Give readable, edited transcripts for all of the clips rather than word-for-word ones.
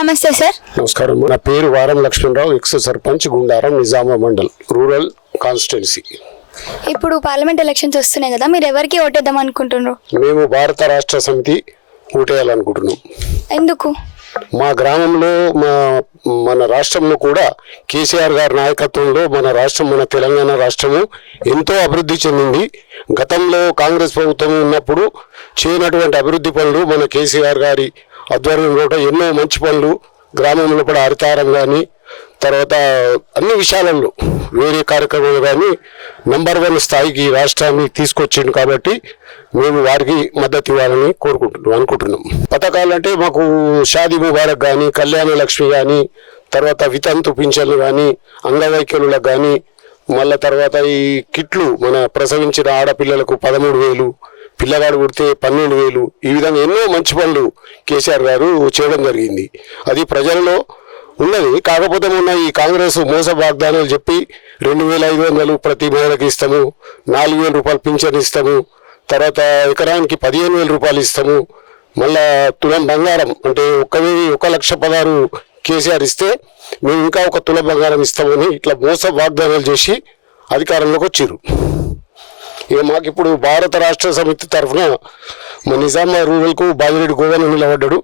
నమస్తే సార్. నమస్కారం. నా పేరు వారం లక్ష్మణరావు, ఎక్స్ సర్పంచ్ గుండారం, నిజామా మండల్, రూరల్ కాన్స్టిట్యున్సీ. ఇప్పుడు పార్లమెంట్ ఎలక్షన్స్ వస్తున్నాయి కదా, మీరు ఎవరికి ఓటేద్దాం అనుకుంటున్నారు? మేము భారత రాష్ట్ర సమితి ఓటేయాలనుకుంటున్నాం. ఎందుకు? మా గ్రామంలో మన రాష్ట్రంలో కూడా కేసీఆర్ గారి నాయకత్వంలో మన రాష్ట్రం, మన తెలంగాణ రాష్ట్రము ఎంతో అభివృద్ధి చెందింది. గతంలో కాంగ్రెస్ ప్రభుత్వం ఉన్నప్పుడు చేయనటువంటి అభివృద్ధి పనులు మన కేసీఆర్ గారి ఆధ్వర్యంలో ఎన్నో మంచి పనులు, గ్రామంలో కూడా హరితారం కానీ, తర్వాత అన్ని విషయాలలో వేరే కార్యక్రమాలు కానీ నంబర్ 1 స్థాయికి రాష్ట్రాన్ని తీసుకొచ్చిండు. కాబట్టి మేము వారికి మద్దతు ఇవ్వాలని అనుకుంటున్నాం. పథకాలు అంటే మాకు షాదీ ముబారక్ కానీ, కళ్యాణ లక్ష్మి కానీ, తర్వాత వితంతు పింఛన్లు కానీ, అంగవైకల్యులకు కానీ, మళ్ళీ తర్వాత ఈ కిట్లు మన ప్రసవించిన ఆడపిల్లలకు 13,000, పిల్లగాడు పుడితే 12,000, ఈ విధంగా ఎన్నో మంచి పనులు కేసీఆర్ గారు చేయడం జరిగింది. అది ప్రజలలో ఉన్నది. కాకపోతే మొన్న ఈ కాంగ్రెస్ మోస వాగ్దానాలు చెప్పి 2,500 ప్రతి మహిళకి ఇస్తాము, 4,000 రూపాయలు పింఛన్ ఇస్తాము, తర్వాత ఎకరానికి 15,000 రూపాయలు ఇస్తాము, మళ్ళా తులం బంగారం అంటే 1,16,000 కేసీఆర్ ఇస్తే మేము ఇంకా 1 తులం బంగారం ఇస్తామని ఇట్లా మోస వాగ్దానాలు చేసి అధికారంలోకి వచ్చారు. ఇక మాకు ఇప్పుడు భారత రాష్ట్ర సమితి తరఫున మా నిజామా రూరల్కు బాజిరెడ్డి గోవన్ నిలబడ్డాడు.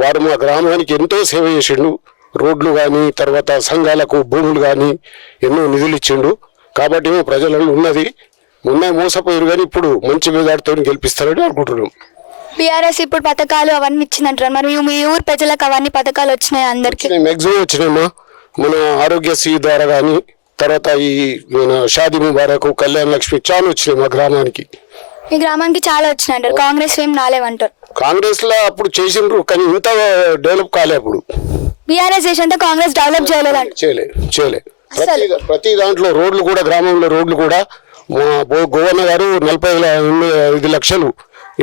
వారు మా గ్రామానికి ఎంతో సేవ చేసిండు. రోడ్లు కానీ, తర్వాత సంఘాలకు భూములు కానీ ఎన్నో నిధులు ఇచ్చిండు. కాబట్టి ప్రజలలో ఉన్నది మొన్న మోసపోయారు, కానీ ఇప్పుడు మంచి మెజార్టీతో గెలిపిస్తారని అనుకుంటున్నాం. బీఆర్ఎస్ ఇప్పుడు పథకాలు అవన్నీ ఇచ్చిందంటారు, మరి మీ ఊరు ప్రజలకు అవన్నీ పథకాలు వచ్చినాయి? అందరికి మ్యాక్సిమం వచ్చినాయమ్మా. మన ఆరోగ్యశ్రీ ద్వారా కానీ, తర్వాత ఈ మన షాదీ ముబారక్, కళ్యాణ లక్ష్మి చాలా వచ్చినాయి మా గ్రామానికి. మీ గ్రామానికి చాలా వచ్చినాయి అంటారు, కాంగ్రెస్ ఏం రాలేవంటారు? కాంగ్రెస్ లో అప్పుడు చేసిండ్రు, కానీ ఇంత డెవలప్ కాలే. అప్పుడు బీఆర్ఎస్ చేసినంత కాంగ్రెస్ డెవలప్ చేయలేదంట. చేయలే. ప్రతి దాంట్లో రోడ్లు కూడా, గ్రామంలో రోడ్లు కూడా మా గవర్నర్ గారు 45 లక్షలు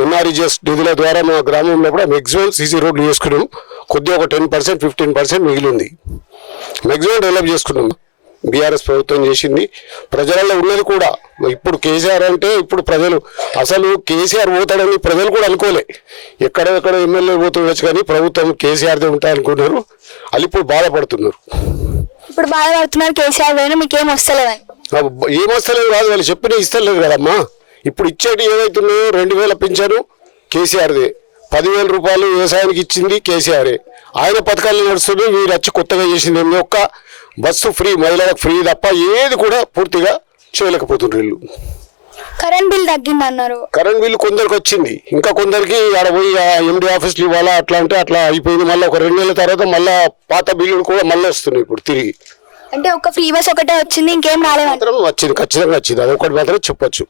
ఎన్ఆర్ఈజీఎస్ నిధుల ద్వారా మా గ్రామంలో కూడా మ్యాక్సిమం సీసీ రోడ్లు చేసుకున్నాం. కొద్దిగా ఒక 10%, 15% మిగిలింది. మ్యాక్సిమం డెవలప్ చేసుకున్నాం. బీఆర్ఎస్ ప్రభుత్వం చేసింది. ప్రజలలో ఉన్నది కూడా ఇప్పుడు కేసీఆర్ అంటే, ఇప్పుడు ప్రజలు అసలు కేసీఆర్ పోతాడని ప్రజలు కూడా అనుకోలే. ఎక్కడెక్కడ ఎమ్మెల్యే పోతుండొచ్చు, కానీ ప్రభుత్వం కేసీఆర్దే ఉంటా అనుకున్నారు. వాళ్ళు ఇప్పుడు బాధపడుతున్నారు. ఇప్పుడు బాధపడుతున్నారు కేసీఆర్ పోయినా మీకేం వస్తలేదని? ఏం వస్తలేదు కాదు, వాళ్ళు చెప్పిన ఇస్తలేదు కదమ్మా. ఇప్పుడు ఇచ్చేటి ఏవైతున్నాయో 2,000 పింఛను కేసీఆర్దే, 10,000 రూపాయలు వ్యవసాయానికి ఇచ్చింది కేసీఆరే. ఆయన పథకాలు నడుస్తున్నాయి. వీరు వచ్చి కొత్తగా చేసింది ఏమి, ఒక్క బస్సు ఫ్రీ, మహిళలకు ఫ్రీ తప్ప ఏది కూడా పూర్తిగా చేయలేకపోతున్నారు వీళ్ళు. కరెంట్ బిల్ తగ్గిందన్నారు. కరెంట్ బిల్లు కొందరికి వచ్చింది, ఇంకా కొందరికి ఆడ పోయి ఎండి ఆఫీస్లు ఇవ్వాలా, అట్లా అంటే అట్లా అయిపోయింది. మళ్ళీ ఒక 2 నెలల తర్వాత మళ్ళీ పాత బిల్లులు కూడా మళ్ళీ వస్తున్నాయి ఇప్పుడు తిరిగి. అంటే ఒక ఫ్రీ బస్ ఒకటే వచ్చింది, ఇంకేం రాలేదు? వచ్చింది, ఖచ్చితంగా వచ్చింది. అదొకటి మాత్రం చెప్పొచ్చు.